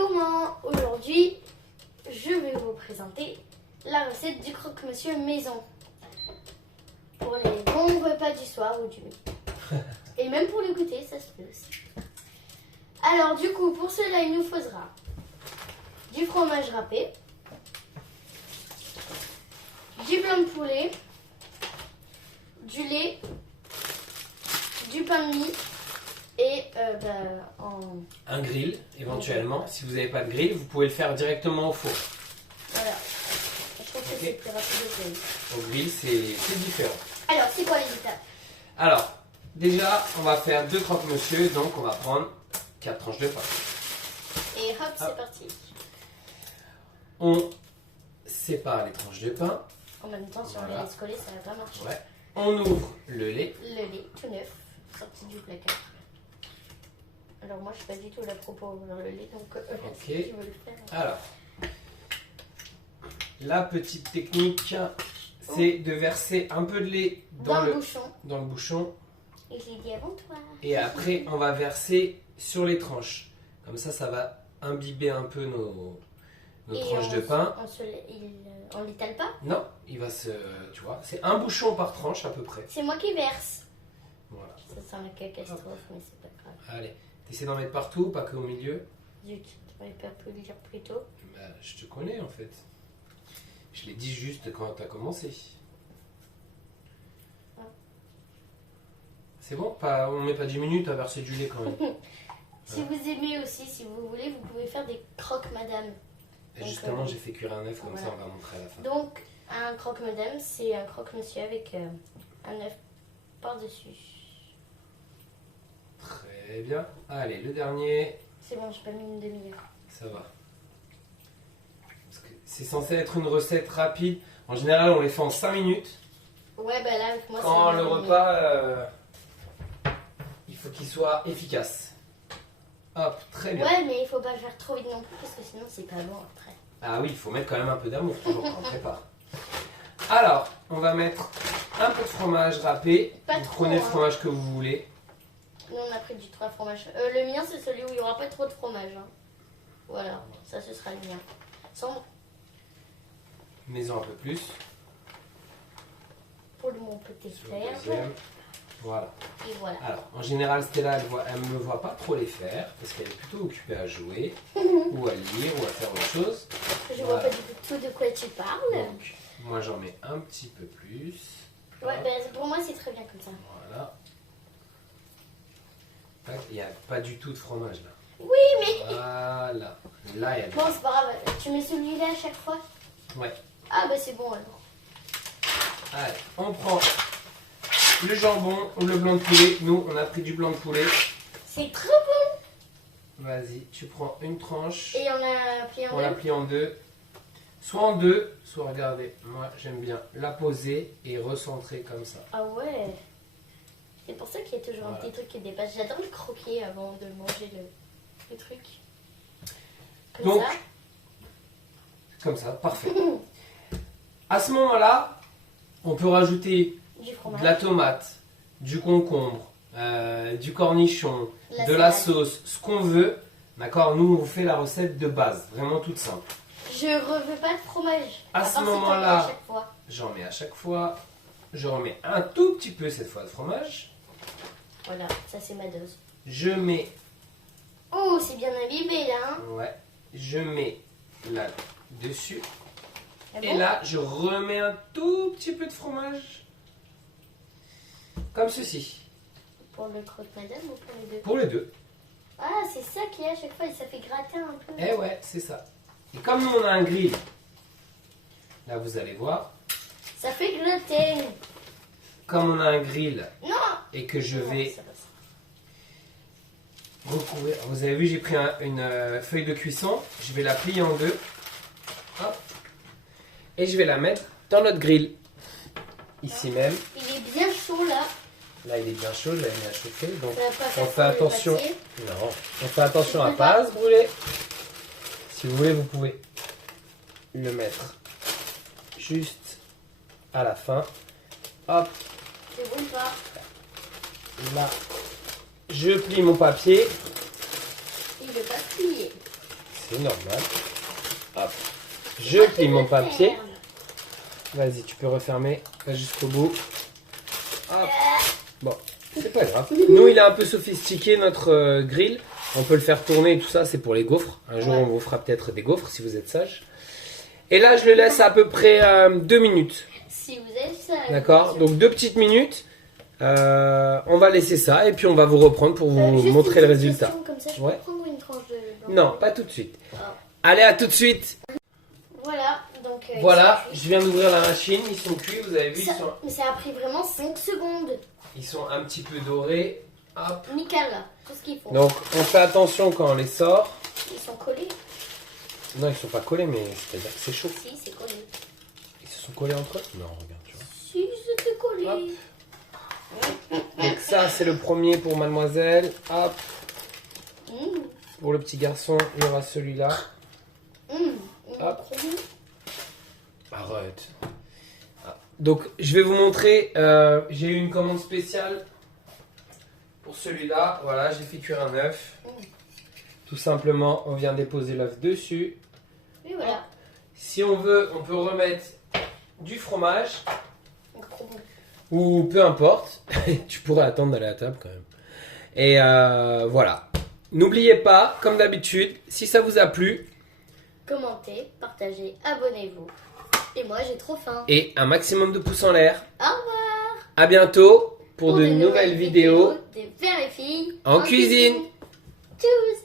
comment? Aujourd'hui, je vais vous présenter la recette du croque-monsieur maison. Pour les bons repas du soir ou du midi. Et même pour le goûter, ça se peut aussi. Alors du coup, pour cela, il nous faudra du fromage râpé, du blanc de poulet, du lait, du pain de mie et un grill éventuellement. Si vous n'avez pas de grill, vous pouvez le faire directement au four. Voilà. Je trouve que c'est plus rapide au grill. Au grill, c'est différent. Alors, c'est quoi les étapes? Alors, déjà, on va faire 2 croque-monsieur, donc on va prendre 4 tranches de pain. Et hop, c'est parti. On sépare les tranches de pain. En même temps, si on les laisse coller, ça va pas marcher. Ouais. On ouvre le lait. Le lait, tout neuf, sorti du placard. Alors moi, je suis pas du tout là pour ouvrir le lait, donc si tu veux le faire. Alors, la petite technique, c'est de verser un peu de lait dans le bouchon. Et je l'ai dit avant toi. Et après, on va verser sur les tranches. Comme ça, ça va imbiber un peu nos tranches de pain. On l'étale pas? Non, il va se... Tu vois, c'est un bouchon par tranche à peu près. C'est moi qui verse. Voilà. Ça sent la catastrophe, mais c'est pas grave. Allez, t'essaies d'en mettre partout, pas qu'au milieu. Zut, tu m'avais pas pu le dire plus tôt. Bah, je te connais en fait. Je l'ai dit juste quand t'as commencé. Ah. C'est bon, on met pas 10 minutes à verser du lait quand même. Si vous aimez aussi, si vous voulez, vous pouvez faire des croques madame. Et justement, j'ai fait cuire un œuf, comme ça on va montrer à la fin. Donc, un croque madame, c'est un croque-monsieur avec un œuf par-dessus. Très bien. Allez, le dernier. C'est bon, j'ai pas mis une demi-heure. Ça va. Parce que c'est censé être une recette rapide. En général, on les fait en 5 minutes. Ouais, bah là, avec moi, quand le repas, il faut qu'il soit efficace. Hop, très bien. Ouais, mais il faut pas le faire trop vite non plus parce que sinon c'est pas bon après. Ah oui, il faut mettre quand même un peu d'amour toujours quand on prépare. Alors, on va mettre un peu de fromage râpé. Pas vous trop, prenez le fromage que vous voulez. Nous on a pris du 3 fromage. Le mien c'est celui où il n'y aura pas trop de fromage. Hein. Voilà, ça ce sera le mien. Sombre. Mets-en un peu plus. Pour mon petit Sur le frère. deuxième. Voilà. Et voilà. Alors, en général, Stella, elle ne me voit pas trop les faire parce qu'elle est plutôt occupée à jouer ou à lire ou à faire autre chose. Je vois pas du tout de quoi tu parles. Donc, moi j'en mets un petit peu plus. Ouais, ben, pour moi c'est très bien comme ça. Voilà. Il n'y a pas du tout de fromage là. Oui, mais... Voilà. Là, il y a... Bon, c'est pas grave. Tu mets celui-là à chaque fois? Ouais. Ah, bah c'est bon alors. Allez, on prend le jambon ou le blanc de poulet. Nous, on a pris du blanc de poulet. C'est trop bon. Vas-y, tu prends une tranche. Et on l'a plié en deux. On la plie en deux. Soit en deux, soit regardez. Moi, j'aime bien la poser et recentrer comme ça. Ah ouais. C'est pour ça qu'il y a toujours un petit truc qui dépasse. J'adore le croquer avant de manger le truc. Comme donc, ça. Comme ça, parfait. À ce moment-là, on peut rajouter Du fromage. de la tomate, du concombre, du cornichon, de la sauce, ce qu'on veut. D'accord? Nous, on fait la recette de base, vraiment toute simple. Je veux pas de fromage. À ce moment-là, fois. j'en mets à chaque fois. Je remets un tout petit peu cette fois de fromage. Voilà, ça c'est ma dose. Je mets... Oh, c'est bien imbibé là. Hein. Ouais. Je mets là-dessus. Ah Et bon? là, je remets un tout petit peu de fromage. Comme ceci. Pour le croque madame ou pour les deux? Pour les deux. Ah, c'est ça qui est à chaque fois et ça fait gratter un peu. Eh ouais, c'est ça. Et comme nous, on a un grill, là, vous allez voir. Ça fait gratter. Comme on a un grill Non. et que je vais Ça passe. recouvrir. Vous avez vu, j'ai pris une feuille de cuisson. Je vais la plier en deux. Hop. Et je vais la mettre dans notre grill. Ici même. Il est bien chaud là. Là, il est bien chaud, je l'ai mis à chauffer. Donc, Ça va pas faire on fait trop le attention. papier. Non, on fait attention à ne pas se brûler. Si vous voulez, vous pouvez le mettre juste à la fin. Hop, C'est bon ou pas? là, je plie mon papier. Il veut pas plier. c'est normal. Hop. Je plie mon papier. Vas-y, tu peux refermer. Va jusqu'au bout. Hop. Bon, c'est pas grave. Nous, il est un peu sophistiqué, notre grill. On peut le faire tourner et tout ça, c'est pour les gaufres. Un jour, on vous fera peut-être des gaufres si vous êtes sage. Et là, je le laisse à peu près 2 minutes. Si vous êtes sage. D'accord? Donc 2 petites minutes. On va laisser ça et puis on va vous reprendre pour vous Juste montrer une le petite résultat. question, comme ça, je Ouais. peux prendre une tranche de blanc. Non, pas tout de suite. Ah. Allez, à tout de suite. Voilà, donc. Voilà, ils sont je viens d'ouvrir la machine. Ils sont cuits, vous avez vu, cuits. Mais ça a pris vraiment 5 secondes. ils sont un petit peu dorés. Hop. Nickel, là, tout ce qu'il faut. Donc, on fait attention quand on les sort. Ils sont collés. Non, ils sont pas collés, mais c'est-à-dire que c'est chaud. Si, c'est collé. Ils se sont collés entre eux? Non, regarde, tu vois. Si, c'était collé. Donc ça, c'est le premier pour mademoiselle. Hop. Mmh. Pour le petit garçon, il y aura celui-là. Hop. Trop bon. Arrête. Ah. Donc, je vais vous montrer. J'ai eu une commande spéciale pour celui-là. Voilà, j'ai fait cuire un œuf. Tout simplement, on vient déposer l'œuf dessus. Et voilà. Si on veut, on peut remettre du fromage. Trop bon. Ou peu importe. Tu pourrais attendre d'aller à table quand même. Et voilà. N'oubliez pas, comme d'habitude, si ça vous a plu, Commentez, partagez, abonnez-vous. Et moi, j'ai trop faim. et un maximum de pouces en l'air. Au revoir. À bientôt pour de nouvelles vidéos des pères et filles en cuisine. Tchuss.